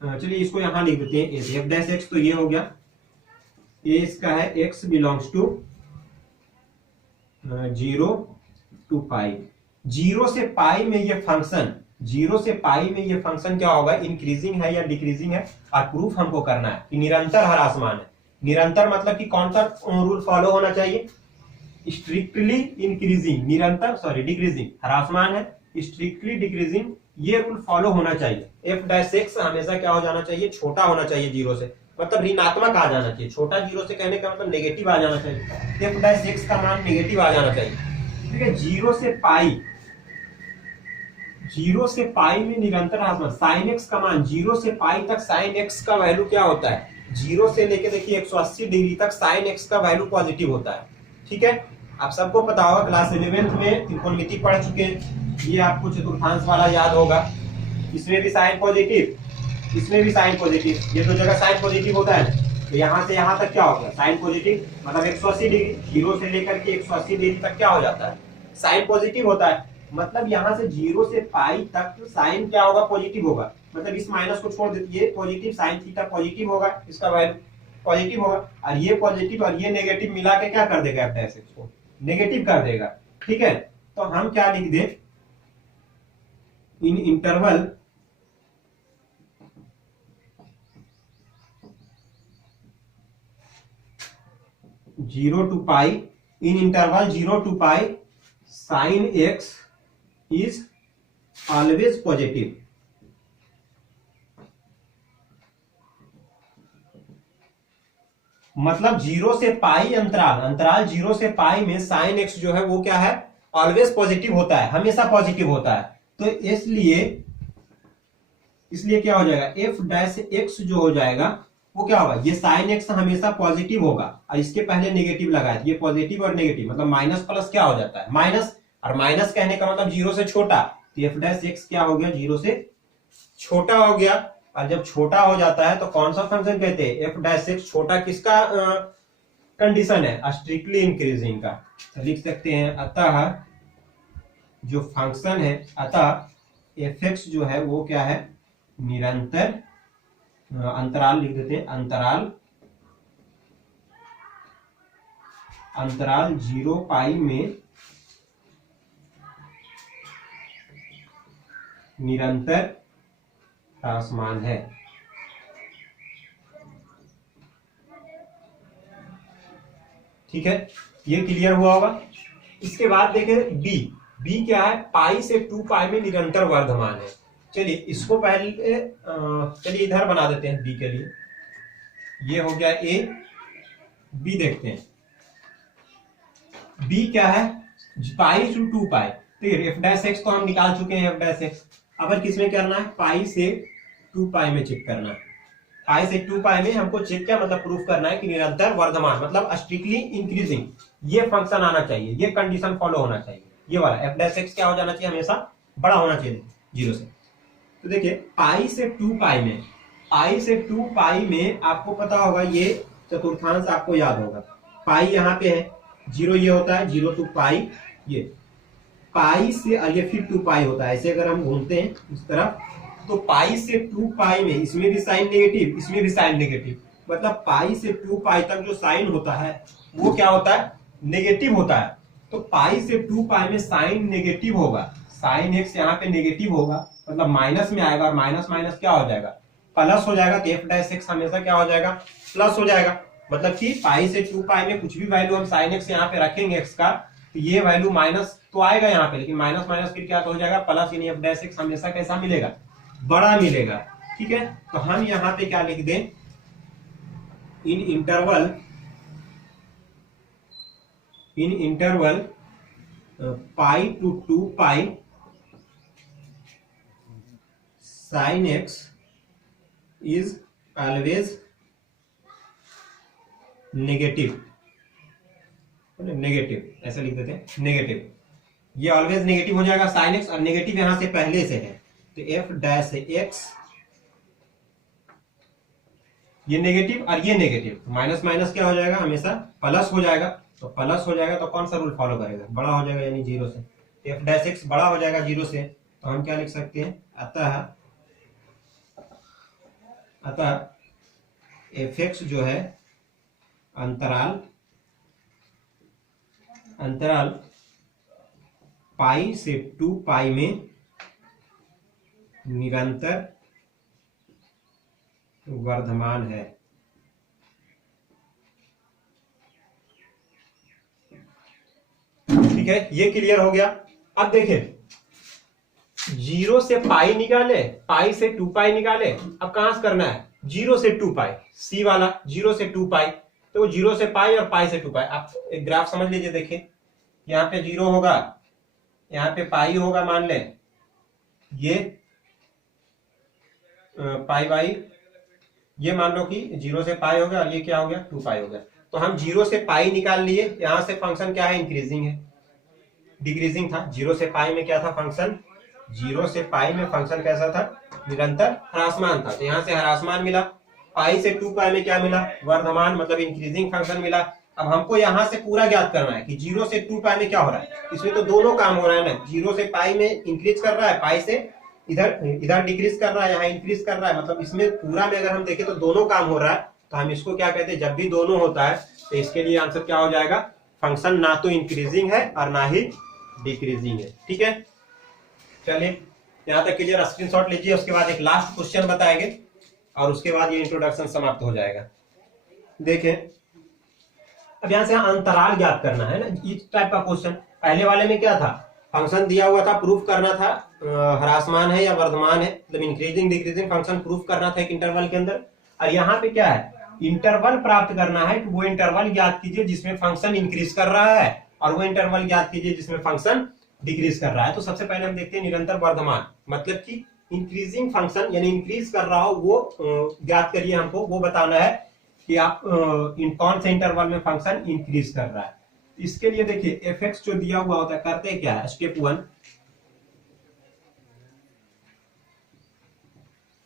चलिए इसको यहां लिख देते हैं, एफ डैश एक्स तो ये हो गया, ए इसका है x बिलोंग्स टू 0 टू पाई। 0 से पाई में ये फंक्शन, 0 से पाई में ये फंक्शन क्या होगा, इंक्रीजिंग है या डिक्रीजिंग है, और प्रूफ हमको करना है कि निरंतर ह्रासमान है। निरंतर मतलब कि कौन सा रूल फॉलो होना चाहिए, स्ट्रिक्टली इंक्रीजिंग, निरंतर सॉरी डिक्रीजिंग, ह्रासमान है स्ट्रिक्टली डिक्रीजिंग, ये रूल फॉलो होना चाहिए। एफ डैश एक्स हमेशा क्या हो जाना चाहिए, छोटा होना चाहिए 0 से, मतलब ऋणात्मक आ जाना चाहिए। छोटा 0 से कहने का मतलब नेगेटिव आ जाना चाहिए। एफ डैश एक्स का मान नेगेटिव आ जाना चाहिए। ठीक है, 0 से पाई, 0 से पाई में निरंतर ह्रासमान, साइन एक्स का मान 0 से पाई तक साइन एक्स का वैल्यू क्या होता है, 0 से लेके देखिए 180 डिग्री तक साइन एक्स का वैल्यू पॉजिटिव होता है। ठीक है, आप सबको पता होगा, क्लास 11th में त्रिकोणमिति पढ़ चुके हैं, ये आपको चतुर्थांश वाला याद होगा। इसमें भी साइन पॉजिटिव, इसमें भी साइन पॉजिटिव, ये दो जगह साइन पॉजिटिव होता है। तो यहां से यहां तक क्या होगा, साइन पॉजिटिव, मतलब 180 डिग्री, 0 से लेकर के 180 डिग्री तक क्या हो जाता है, साइन पॉजिटिव होता है। मतलब यहां से 0 से पाई तक साइन क्या होगा, पॉजिटिव होगा। मतलब इस माइनस को छोड़ दीजिए, पॉजिटिव साइन थीटा पॉजिटिव होगा, इसका वैल्यू पॉजिटिव होगा, और ये पॉजिटिव और ये नेगेटिव मिला के क्या कर देगा, एफ डैश एक्स को नेगेटिव कर देगा। ठीक है, तो हम क्या लिख दे, in interval zero to pi, in interval 0 to pi sine x is always positive. मतलब 0 से पाई अंतराल 0 से पाई में साइन एक्स जो है वो क्या है, ऑलवेज पॉजिटिव होता है, हमेशा पॉजिटिव होता है। तो इसलिए क्या हो जाएगा, एफ डैश एक्स जो हो जाएगा वो क्या होगा, ये साइन एक्स हमेशा पॉजिटिव होगा, और इसके पहले नेगेटिव लगाया, ये पॉजिटिव और नेगेटिव मतलब माइनस प्लस क्या हो जाता है, माइनस, और माइनस कहने का मतलब 0 से छोटा। तो एफ डैश एक्स क्या हो गया, 0 से छोटा हो गया। और जब छोटा हो जाता है तो कौन सा फंक्शन कहते हैं, एफ डैश एक्स छोटा किसका कंडीशन है, स्ट्रिक्टली इंक्रीजिंग का। तो लिख सकते हैं, अतः जो फंक्शन है, अतः एफ एक्स जो है वो क्या है, निरंतर, अंतराल लिख देते हैं, अंतराल 0 पाई में निरंतर ह्रासमान है। ठीक है, ये क्लियर हुआ होगा। इसके बाद देखें बी क्या है, पाई से 2 पाई में निरंतर वर्धमान है। चलिए इसको पहले चलिए इधर बना देते हैं बी के लिए, ये हो गया ए। बी देखते हैं, बी क्या है, पाई टू 2 पाई। तो एफ डैश एक्स तो हम निकाल चुके हैं, एफ डैश एक्स। अब किसमें करना है, पाई से 2 पाई में चेक करना है। पाई से 2 पाई में हमको चेक क्या मतलब प्रूफ करना है कि निरंतर वर्धमान मतलब स्ट्रिक्टली इंक्रीजिंग, ये फंक्शन आना चाहिए, ये कंडीशन फॉलो होना चाहिए, ये वाला एफ डैश एक्स क्या हो जाना चाहिए, हमेशा बड़ा होना चाहिए 0 से। तो देखिए पाई से 2 पाई में पाई से 2 पाई में आपको पता होगा, ये चतुर्थांश आपको याद होगा, पाई यहाँ पे है, 0 ये होता है, 0 to पाई, ये पाई से, और ये फिर 2 पाई होता है। ऐसे अगर हम घूमते हैं इस तरफ, तो पाई से 2 पाई में इसमें भी साइन नेगेटिव, इसमें भी साइन नेगेटिव, मतलब पाई से 2 पाई तक जो साइन होता है वो क्या होता है, नेगेटिव होता है। तो पाई से 2 पाई में साइन नेगेटिव होगा, साइन एक्स यहाँ पे नेगेटिव होगा, मतलब माइनस में आएगा, और माइनस माइनस क्या हो जाएगा, प्लस हो जाएगा। तो एफ डैश एक्स हमेशा क्या हो जाएगा, प्लस हो जाएगा। मतलब कि पाई से 2 पाई में कुछ भी वैल्यू हम साइन एक्स यहाँ पे रखेंगे एक्स का, तो ये वैल्यू माइनस तो आएगा यहाँ पे, लेकिन माइनस माइनस फिर क्या हो जाएगा, प्लस, यानी एफ डैश एक्स हमेशा कैसा मिलेगा, बड़ा मिलेगा। ठीक है, तो हम यहाँ पे क्या लिख दें, in interval pi to 2 pi sine x is always negative, ऐसा लिख देते हैं, नेगेटिव, ये ऑलवेज नेगेटिव हो जाएगा साइन एक्स, और नेगेटिव यहां से पहले से है, तो एफ डैश एक्स, ये नेगेटिव और ये नेगेटिव, माइनस माइनस क्या हो जाएगा, हमेशा प्लस हो जाएगा। तो प्लस हो जाएगा तो कौन सा रूल फॉलो करेगा, बड़ा हो जाएगा, यानी 0 से, एफ डैश एक्स बड़ा हो जाएगा 0 से, तो हम क्या लिख सकते हैं, अतः एफ एक्स जो है अंतराल पाई से 2 पाई में निरंतर वर्धमान है। ठीक है, ये क्लियर हो गया। अब देखें, 0 से पाई निकाले, पाई से 2 पाई निकाले, अब कहां से करना है, 0 से 2 पाई, सी वाला 0 से 2 पाई, तो 0 से पाई और पाई से 2 पाई। आप एक ग्राफ समझ लीजिए, देखिए यहाँ पे 0 होगा, यहाँ पे पाई होगा, मान ले ये पाई बाई, ये मान लो कि 0 से पाई हो गया, और ये क्या हो गया, 2 पाई हो गया। तो हम 0 से पाई निकाल लिए, यहां से फंक्शन क्या है, इंक्रीजिंग है, डिक्रीजिंग था। 0 से पाई में क्या था फंक्शन, 0 से पाई में फंक्शन कैसा था, निरंतर ह्रासमान था, तो यहां से ह्रासमान मिला। पाई से 2 पाई में क्या मिला, वर्धमान, मतलब इंक्रीजिंग फंक्शन मिला। अब हमको यहां से पूरा ज्ञात करना है कि 0 से 2 पाई में क्या हो रहा है, इसमें तो दोनों काम हो रहा है ना, 0 से पाई में इंक्रीज कर रहा है, पाई से इधर डिक्रीज कर रहा है, यहाँ इंक्रीज कर रहा है, मतलब इसमें पूरा में अगर हम देखें तो दोनों काम हो रहा है। तो हम इसको क्या कहते हैं, जब भी दोनों होता है तो इसके लिए आंसर क्या हो जाएगा, फंक्शन ना तो इंक्रीजिंग है और ना ही डिक्रीजिंग है। ठीक है, चलिए यहाँ तक क्लियर, स्क्रीनशॉट लीजिए, उसके बाद एक लास्ट क्वेश्चन बताएंगे और उसके बाद ये इंट्रोडक्शन समाप्त हो जाएगा। देखें, अब यहाँ से अंतराल ज्ञात करना है ना, इस टाइप का क्वेश्चन। पहले वाले में क्या था, फंक्शन दिया हुआ था, प्रूफ करना था ह्रासमान है या वर्धमान है, मतलब इंक्रीजिंग डिक्रीजिंग फंक्शन प्रूफ करना था एक इंटरवल के अंदर। और यहाँ पे क्या है, इंटरवल प्राप्त करना है, वो इंटरवल ज्ञात कीजिए जिसमें फंक्शन इंक्रीज कर रहा है, और वो इंटरवल ज्ञात कीजिए जिसमें फंक्शन डिक्रीज कर रहा है। तो सबसे पहले हम देखते हैं निरंतर वर्धमान, मतलब कि इंक्रीजिंग फंक्शन यानी इंक्रीज कर रहा हो वो ज्ञात करिए, हमको वो बताना है कि आप कौन से इंटरवल में फंक्शन इंक्रीज कर रहा है। इसके लिए देखिए एफ एक्स जो दिया हुआ होता है, करते हैं क्या है, स्टेप 1,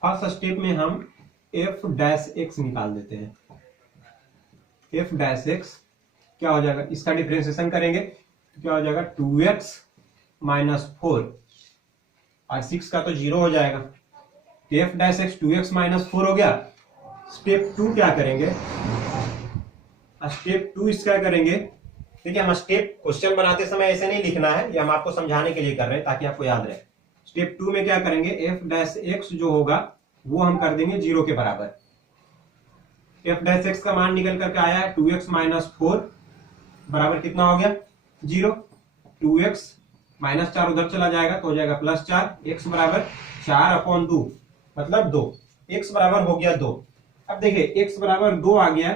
फर्स्ट स्टेप में हम एफ डैश एक्स निकाल देते हैं। एफ डैश एक्स क्या हो जाएगा, इसका डिफरेंशिएशन करेंगे तो क्या हो जाएगा, 2x माइनस 4, और 6 का तो 0 हो जाएगा, तो F dash x 2x minus 4 हो गया। स्टेप 2 क्या करेंगे, स्टेप 2 इसका करेंगे, देखिए हम स्टेप क्वेश्चन बनाते समय ऐसे नहीं लिखना है, ये हम आपको समझाने के लिए कर रहे हैं ताकि आपको याद रहे। स्टेप 2 में क्या करेंगे, एफ डैश एक्स जो होगा वो हम कर देंगे 0 के बराबर। एफ डैश एक्स का मान निकल करके आया है 2x माइनस 4 बराबर कितना हो गया, 0। 2x माइनस 4 उधर चला जाएगा तो हो जाएगा प्लस 4, x बराबर 4/2 मतलब 2, x बराबर हो गया 2। अब देखिए x बराबर 2 आ गया,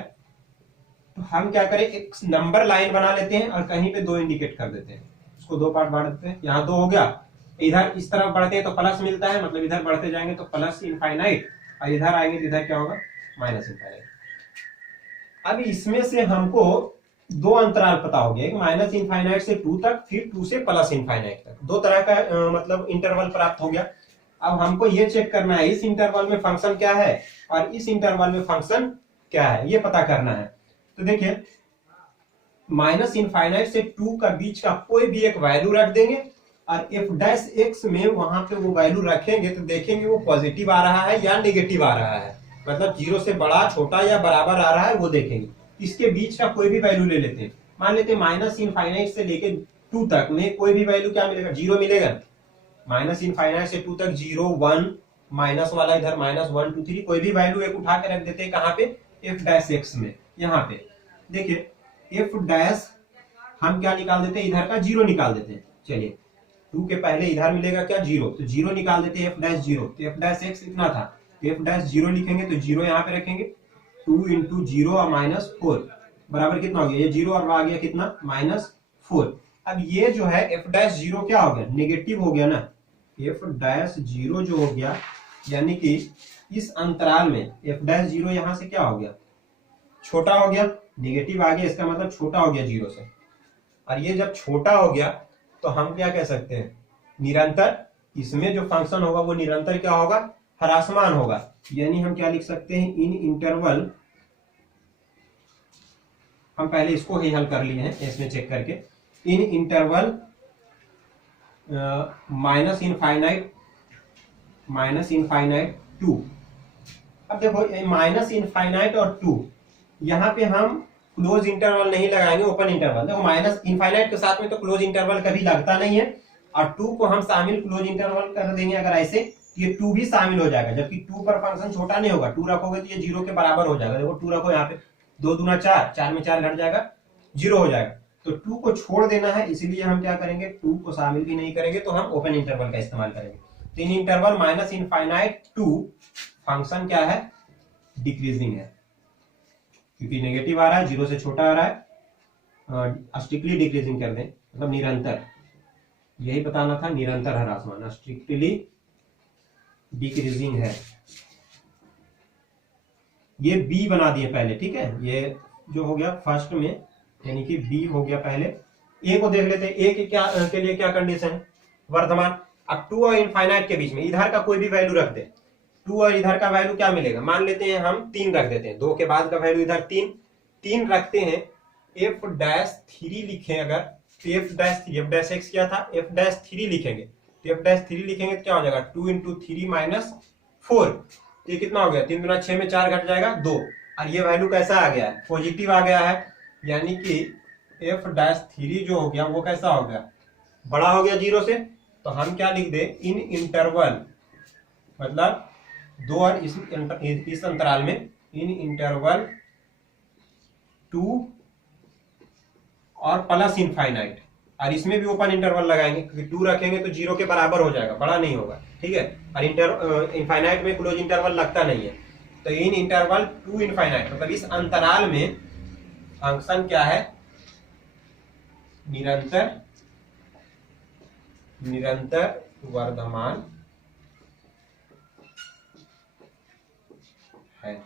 तो हम क्या करें, एक नंबर लाइन बना लेते हैं और कहीं पे 2 इंडिकेट कर देते हैं, उसको 2 पार्ट बांट देते हैं। यहाँ 2 हो गया, इधर इस तरफ बढ़ते हैं तो प्लस मिलता है, मतलब इधर बढ़ते जाएंगे तो प्लस इनफाइनाइट, और इधर आएंगे तो इधर क्या होगा, माइनस इनफाइनाइट। अब इसमें से हमको 2 अंतराल पता हो गया, एक माइनस इनफाइनाइट से 2 तक, फिर 2 से प्लस इनफाइनाइट तक, 2 तरह का मतलब इंटरवल प्राप्त हो गया। अब हमको ये चेक करना है इस इंटरवल में फंक्शन क्या है और इस इंटरवल में फंक्शन क्या है, ये पता करना है। तो देखिए माइनस इनफाइनाइट से 2 का बीच का कोई भी एक वैल्यू रख देंगे और एफ डैश एक्स में वहां पे वो वैल्यू रखेंगे तो देखेंगे वो पॉजिटिव आ रहा है या नेगेटिव आ रहा है, मतलब 0 से बड़ा, छोटा या बराबर आ रहा है वो देखेंगे। इसके बीच का कोई भी वैल्यू ले लेते हैं, मान लेते हैं माइनस इनफाइनाइट से लेके 2 तक में कोई भी वैल्यू क्या मिलेगा, 0 मिलेगा। माइनस इनफाइनाइट से 2 तक 0 1 माइनस वाला इधर -1 2 3 कोई भी वैल्यू एक उठा के रख देते हैं कहाँ पे, एफ डैश एक्स में। यहाँ पे देखिए एफ डैश हम क्या निकाल देते हैं, इधर का 0 निकाल देते हैं। चलिए 2 के पहले इधर मिलेगा क्या 0, तो 0 निकाल देते हैं, एफ डैश 0, तो एफ डैश एक्स इतना था, तो एफ डैश 0 लिखेंगे तो 0 यहाँ पे रखेंगे, 2 इंटू 0 और -4 बराबर कितना हो गया, ये 0 और आ गया कितना -4। अब ये जो है एफ डैश 0 क्या हो गया, नेगेटिव हो गया ना, एफ डैश 0 जो हो गया यानी कि इस अंतराल में एफ डैश 0 यहाँ से क्या हो गया, छोटा हो गया, नेगेटिव आ गया, इसका मतलब छोटा हो गया 0 से। और ये जब छोटा हो गया तो हम क्या कह सकते हैं, निरंतर। इसमें जो फंक्शन होगा वो निरंतर क्या होगा, ह्रासमान होगा। यानी हम क्या लिख सकते हैं, इन इंटरवल, हम पहले इसको ही हल कर लिए हैं इसमें चेक करके, इन इंटरवल माइनस इनफाइनाइट 2। अब देखो माइनस इनफाइनाइट और 2 यहाँ पे हम क्लोज इंटरवल नहीं लगाएंगे, ओपन इंटरवल। देखो माइनस इनफाइनाइट के साथ में तो क्लोज इंटरवल कभी लगता नहीं है, और 2 को हम शामिल क्लोज इंटरवल कर देंगे अगर ऐसे, ये 2 भी शामिल हो जाएगा, जबकि 2 पर फंक्शन छोटा नहीं होगा। 2 रखोगे तो ये 0 के बराबर हो जाएगा। देखो 2 रखो यहाँ पे, 2 दूना 4, 4 में 4 घट जाएगा, 0 हो जाएगा। तो 2 को छोड़ देना है, इसलिए हम क्या करेंगे, 2 को शामिल भी नहीं करेंगे, तो हम ओपन इंटरवल का इस्तेमाल करेंगे। तो इन इंटरवल माइनस इनफाइनाइट 2 फंक्शन क्या है, डिक्रीजिंग है, क्योंकि नेगेटिव आ रहा है, 0 से छोटा आ रहा है, स्ट्रिक्टली डिक्रीजिंग कर दें, मतलब निरंतर, यही बताना था, निरंतर ह्रासमान, स्ट्रिक्टली डिक्रीजिंग है। ये बी बना दिए पहले, ठीक है, ये जो हो गया फर्स्ट में, यानी कि बी हो गया पहले। ए को देख लेते हैं, ए के लिए क्या कंडीशन, वर्तमान। अब 2 और इनफाइनाइट के बीच में इधर का कोई भी वैल्यू रख दे, 2 और इधर का वैल्यू क्या मिलेगा, मान लेते हैं हम 3 रख देते हैं, 2 के बाद का वैल्यू इधर 3 रखते हैं। एफ डैश 3 लिखें अगर, तो एफ डैश एक्स क्या था, एफ डैश 3 लिखेंगे, तो एफ डैश 3 लिखेंगे तो क्या हो जाएगा, 2 इंटू 3 -4, ये कितना हो गया, 3 दूना 6 में 4 घट जाएगा 2, और ये वैल्यू कैसा आ गया है, पॉजिटिव आ गया है। यानी कि एफ डैश 3 जो हो गया वो कैसा हो गया, बड़ा हो गया 0 से। तो हम क्या लिख दे, इन इंटरवल, मतलब 2 और इस अंतराल में, इन इंटरवल 2 और प्लस इनफाइनाइट, और इसमें भी ओपन इंटरवल लगाएंगे, क्योंकि 2 रखेंगे तो 0 के बराबर हो जाएगा, बड़ा नहीं होगा, ठीक है। और इनफाइनाइट में क्लोज इंटरवल लगता नहीं है। तो इन इंटरवल 2 इनफाइनाइट, मतलब इस अंतराल में फंक्शन क्या है, निरंतर वर्धमान है,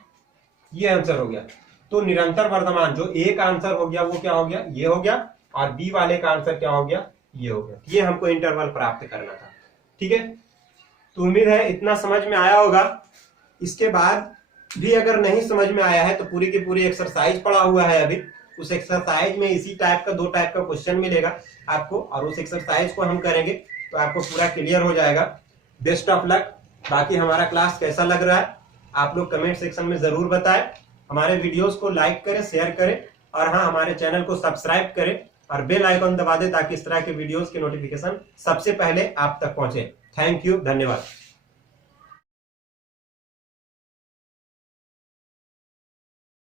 ये आंसर हो गया। तो निरंतर वर्धमान, जो ए का आंसर हो गया वो क्या हो गया, ये हो गया, और बी वाले का आंसर क्या हो गया, ये हो गया। ये हमको इंटरवल प्राप्त करना था, ठीक है। तो उम्मीद है इतना समझ में आया होगा। इसके बाद भी अगर नहीं समझ में आया है तो पूरी की पूरी एक्सरसाइज पड़ा हुआ है अभी, उस एक्सरसाइज में इसी टाइप का 2 टाइप का क्वेश्चन मिलेगा आपको, और उस एक्सरसाइज को हम करेंगे तो आपको पूरा क्लियर हो जाएगा। Best of luck. बाकी हमारा क्लास कैसा लग रहा है आप लोग कमेंट सेक्शन में जरूर बताएं। हमारे वीडियोस को लाइक करें, शेयर करें, और हाँ, हमारे चैनल को सब्सक्राइब करें और बेल आइकन दबा दें ताकि इस तरह के वीडियोस की नोटिफिकेशन सबसे पहले आप तक पहुंचे। थैंक यू, धन्यवाद।